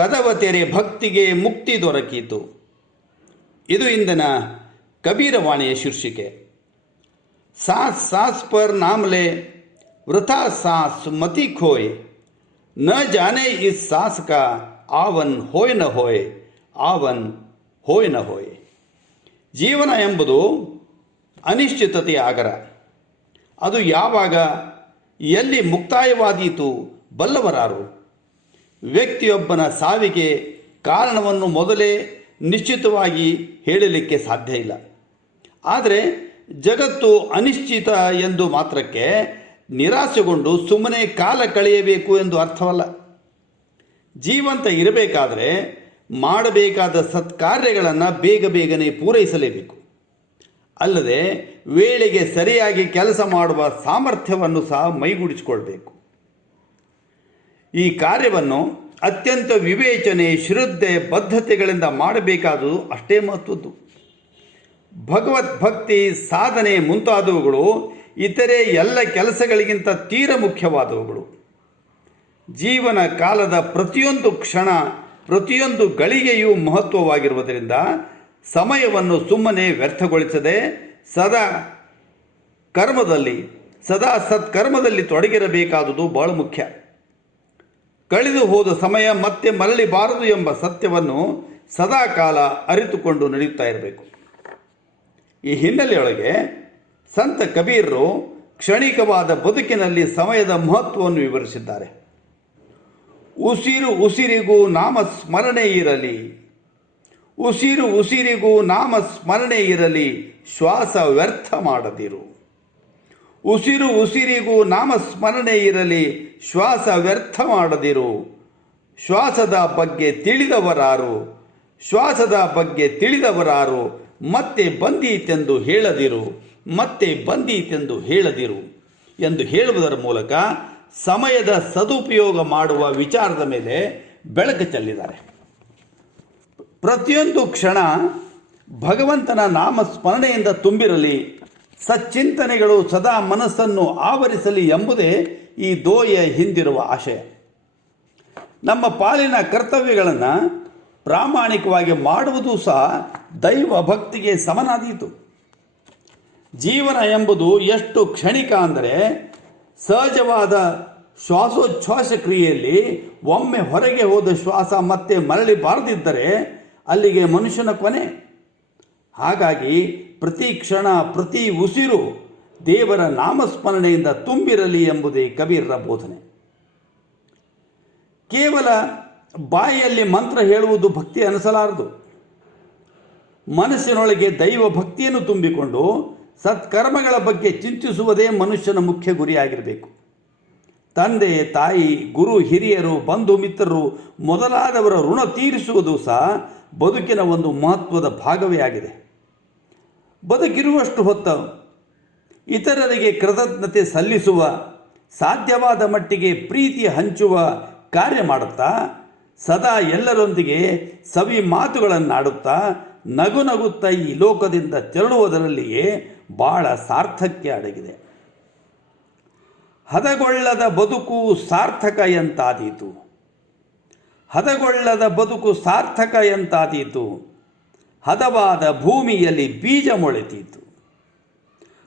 ಕದವ ತೆರೆ ಭಕ್ತಿಗೆ ಮುಕ್ತಿ ದೊರಕಿತು. ಇದು ಇಂದಿನ ಕಬೀರವಾಣಿಯ ಶೀರ್ಷಿಕೆ. ಸಾಸ್ ಸಾಸ್ ಪರ್ ನಾಮಲೆ, ವೃಥಾ ಸಾಸ್ ಮತಿ ಖೋಯ್. ನ ಜಾನೆ ಇಸ್ ಸಾಸ್ ಕಾ, ಆವನ್ ಹೋಯ್ನ ಹೋಯ್, ಆವನ್ ಹೋಯ್ನ ಹೋಯ್. ಜೀವನ ಎಂಬುದು ಅನಿಶ್ಚಿತತೆಯ ಆಗರ ಅದು ಯಾವಾಗ ಎಲ್ಲಿ ಮುಕ್ತಾಯವಾದೀತು ಬಲ್ಲವರಾರು. ವ್ಯಕ್ತಿಯೊಬ್ಬನ ಸಾವಿಗೆ ಕಾರಣವನ್ನು ಮೊದಲೇ ನಿಶ್ಚಿತವಾಗಿ ಹೇಳಲಿಕ್ಕೆ ಸಾಧ್ಯ ಇಲ್ಲ. ಆದರೆ ಜಗತ್ತು ಅನಿಶ್ಚಿತ ಎಂದು ಮಾತ್ರಕ್ಕೆ ನಿರಾಸೆಗೊಂಡು ಸುಮ್ಮನೆ ಕಾಲ ಕಳೆಯಬೇಕು ಎಂದು ಅರ್ಥವಲ್ಲ. ಜೀವಂತ ಇರಬೇಕಾದರೆ ಮಾಡಬೇಕಾದ ಸತ್ಕಾರ್ಯಗಳನ್ನು ಬೇಗ ಬೇಗನೆ ಪೂರೈಸಲೇಬೇಕು. ಅಲ್ಲದೆ, ವೇಳೆಗೆ ಸರಿಯಾಗಿ ಕೆಲಸ ಮಾಡುವ ಸಾಮರ್ಥ್ಯವನ್ನು ಸಹ ಮೈಗೂಡಿಸಿಕೊಳ್ಬೇಕು. ಈ ಕಾರ್ಯವನ್ನು ಅತ್ಯಂತ ವಿವೇಚನೆ, ಶ್ರದ್ಧೆ, ಬದ್ಧತೆಗಳಿಂದ ಮಾಡಬೇಕಾದು ಅಷ್ಟೇ ಮಹತ್ವದ್ದು. ಭಗವತ್ ಭಕ್ತಿ, ಸಾಧನೆ ಮುಂತಾದವುಗಳು ಇತರೆ ಎಲ್ಲ ಕೆಲಸಗಳಿಗಿಂತ ತೀರ ಮುಖ್ಯವಾದವುಗಳು. ಜೀವನ ಕಾಲದ ಪ್ರತಿಯೊಂದು ಕ್ಷಣ, ಪ್ರತಿಯೊಂದು ಗಳಿಗೆಯೂ ಮಹತ್ವವಾಗಿರುವುದರಿಂದ ಸಮಯವನ್ನು ಸುಮ್ಮನೆ ವ್ಯರ್ಥಗೊಳಿಸದೆ ಸದಾ ಕರ್ಮದಲ್ಲಿ, ಸದಾ ಸತ್ಕರ್ಮದಲ್ಲಿ ತೊಡಗಿರಬೇಕಾದುದು ಬಹಳ ಮುಖ್ಯ. ಕಳೆದು ಹೋದ ಸಮಯ ಮತ್ತೆ ಮರಳಿಬಾರದು ಎಂಬ ಸತ್ಯವನ್ನು ಸದಾಕಾಲ ಅರಿತುಕೊಂಡು ನಡೆಯುತ್ತಾ ಇರಬೇಕು. ಈ ಹಿನ್ನೆಲೆಯೊಳಗೆ ಸಂತ ಕಬೀರರು ಕ್ಷಣಿಕವಾದ ಬದುಕಿನಲ್ಲಿ ಸಮಯದ ಮಹತ್ವವನ್ನು ವಿವರಿಸಿದ್ದಾರೆ. ಉಸಿರು ಉಸಿರಿಗೂ ನಾಮ ಸ್ಮರಣೆ ಇರಲಿ. ಉಸಿರು ಉಸಿರಿಗೂ ನಾಮ ಸ್ಮರಣೆ ಇರಲಿ. ಶ್ವಾಸ ವ್ಯರ್ಥ ಮಾಡದಿರು. ಉಸಿರು ಉಸಿರಿಗೂ ನಾಮ ಸ್ಮರಣೆ ಇರಲಿ, ಶ್ವಾಸ ವ್ಯರ್ಥ ಮಾಡದಿರು. ಶ್ವಾಸದ ಬಗ್ಗೆ ತಿಳಿದವರಾರು, ಶ್ವಾಸದ ಬಗ್ಗೆ ತಿಳಿದವರಾರು, ಮತ್ತೆ ಬಂದೀತೆಂದು ಹೇಳದಿರು, ಮತ್ತೆ ಬಂದೀತೆಂದು ಹೇಳದಿರು ಎಂದು ಹೇಳುವುದರ ಮೂಲಕ ಸಮಯದ ಸದುಪಯೋಗ ಮಾಡುವ ವಿಚಾರದ ಮೇಲೆ ಬೆಳಕು ಚೆಲ್ಲಿದ್ದಾರೆ. ಪ್ರತಿಯೊಂದು ಕ್ಷಣ ಭಗವಂತನ ನಾಮ ಸ್ಮರಣೆಯಿಂದ ತುಂಬಿರಲಿ ಸಚ್ಚಿಂತನೆಗಳು ಸದಾ ಮನಸ್ಸನ್ನು ಆವರಿಸಲಿ ಎಂಬುದೇ ಈ ದೋಯ ಹಿಂದಿರುವ ಆಶಯ. ನಮ್ಮ ಪಾಲಿನ ಕರ್ತವ್ಯಗಳನ್ನು ಪ್ರಾಮಾಣಿಕವಾಗಿ ಮಾಡುವುದು ಸಹ ದೈವ ಭಕ್ತಿಗೆ ಸಮನಾದೀತು. ಜೀವನ ಎಂಬುದು ಎಷ್ಟು ಕ್ಷಣಿಕ ಅಂದರೆ ಸಹಜವಾದ ಶ್ವಾಸೋಚ್ಛ್ವಾಸ ಕ್ರಿಯೆಯಲ್ಲಿ ಒಮ್ಮೆ ಹೊರಗೆ ಹೋದ ಶ್ವಾಸ ಮತ್ತೆ ಮರಳಿ ಬಾರದಿದ್ದರೆ ಅಲ್ಲಿಗೆ ಮನುಷ್ಯನ ಕೊನೆ. ಹಾಗಾಗಿ ಪ್ರತಿ ಕ್ಷಣ, ಪ್ರತಿ ಉಸಿರು ದೇವರ ನಾಮಸ್ಮರಣೆಯಿಂದ ತುಂಬಿರಲಿ ಎಂಬುದೇ ಕಬೀರರ ಬೋಧನೆ. ಕೇವಲ ಬಾಯಿಯಲ್ಲಿ ಮಂತ್ರ ಹೇಳುವುದು ಭಕ್ತಿ ಅನಿಸಲಾರದು. ಮನಸ್ಸಿನೊಳಗೆ ದೈವ ಭಕ್ತಿಯನ್ನು ತುಂಬಿಕೊಂಡು ಸತ್ಕರ್ಮಗಳ ಬಗ್ಗೆ ಚಿಂತಿಸುವುದೇ ಮನುಷ್ಯನ ಮುಖ್ಯ ಗುರಿಯಾಗಿರಬೇಕು. ತಂದೆ, ತಾಯಿ, ಗುರು, ಹಿರಿಯರು, ಬಂಧು ಮಿತ್ರರು ಮೊದಲಾದವರ ಋಣ ತೀರಿಸುವುದು ಸಹ ಬದುಕಿನ ಒಂದು ಮಹತ್ವದ ಭಾಗವೇ ಆಗಿದೆ. ಬದುಕಿರುವಷ್ಟು ಹೊತ್ತು ಇತರರಿಗೆ ಕೃತಜ್ಞತೆ ಸಲ್ಲಿಸುವ, ಸಾಧ್ಯವಾದ ಮಟ್ಟಿಗೆ ಪ್ರೀತಿ ಹಂಚುವ ಕಾರ್ಯ ಮಾಡುತ್ತಾ, ಸದಾ ಎಲ್ಲರೊಂದಿಗೆ ಸವಿ ಮಾತುಗಳನ್ನಾಡುತ್ತಾ, ನಗು ನಗುತ್ತಾ ಈ ಲೋಕದಿಂದ ತೆರಳುವುದರಲ್ಲಿಯೇ ಬಹಳ ಸಾರ್ಥಕ್ಯ ಅಡಗಿದೆ. ಹದಗೊಳ್ಳದ ಬದುಕು ಸಾರ್ಥಕ ಎಂತಾದೀತು? ಹದಗೊಳ್ಳದ ಬದುಕು ಸಾರ್ಥಕ ಎಂತಾದೀತು? ಹದವಾದ ಭೂಮಿಯಲ್ಲಿ ಬೀಜ ಮೊಳೆತೀತು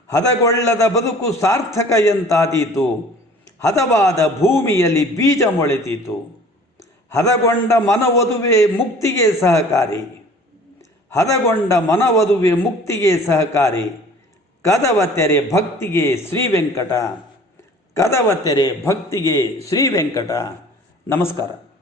ಹದಗೊಳ್ಳದ ಬದುಕು ಸಾರ್ಥಕ ಎಂತಾದೀತು. ಹದವಾದ ಭೂಮಿಯಲ್ಲಿ ಬೀಜ ಮೊಳೆತೀತು ಹದಗೊಂಡ ಮನವದುವೆ ಮುಕ್ತಿಗೆ ಸಹಕಾರಿ. ಹದಗೊಂಡ ಮನವದುವೆ ಮುಕ್ತಿಗೆ ಸಹಕಾರಿ. ಕದವ ತೆರೆ ಭಕ್ತಿಗೆ ಶ್ರೀ ವೆಂಕಟ. ಕದವ ತೆರೆ ಭಕ್ತಿಗೆ ಶ್ರೀ ವೆಂಕಟ. ನಮಸ್ಕಾರ.